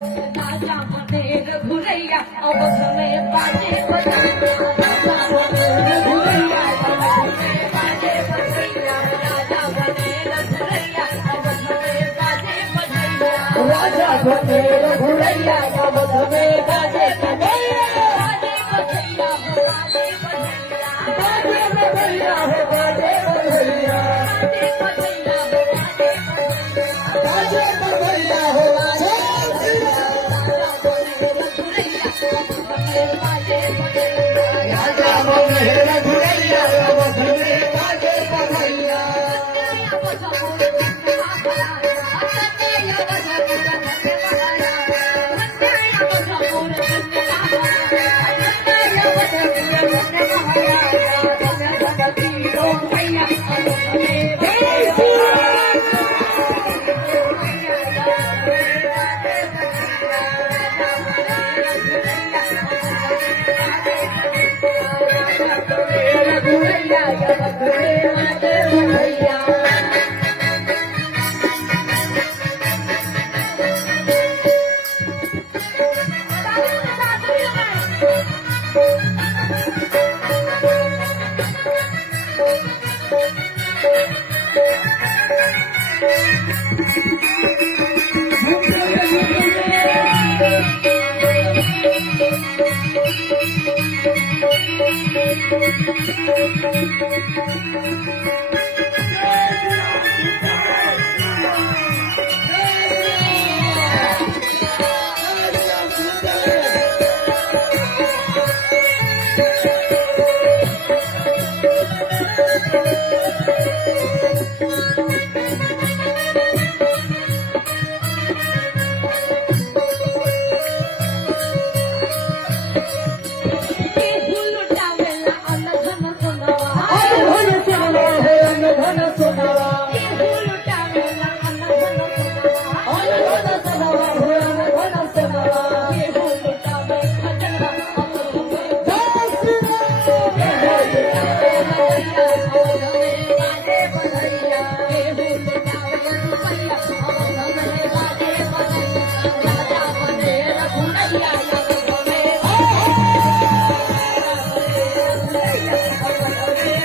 राजा बने रघुरैया अवध में बाजे बजैया राजा बने रघुरैया अवध में बाजे बजैया राजा बने रघुरैया अवध में बाजे बजैया राजा बने रघुरैया अवध में बाजे बजैया बाजे बजैया हो बाजे बजैया बाजे बजैया हो बाजे बजैया बाजे बजैया हो बाजे बजैया हो राजा बने रघुरैया अवध में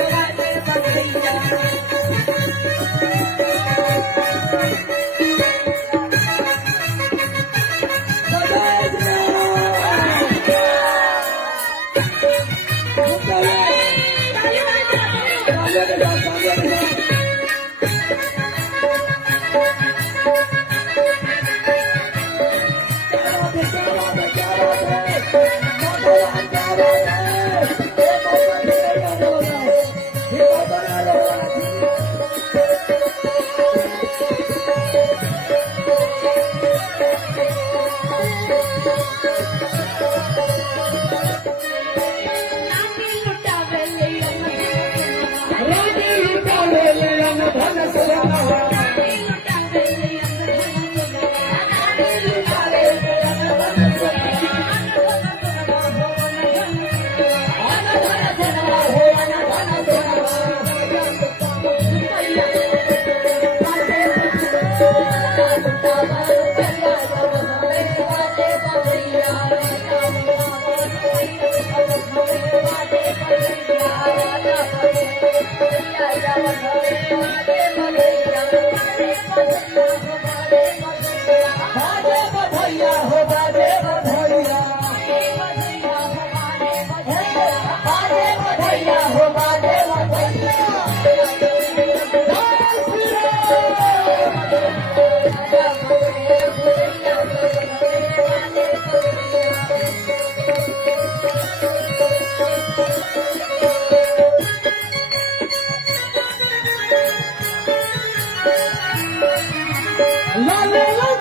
बाजे बजैया La la la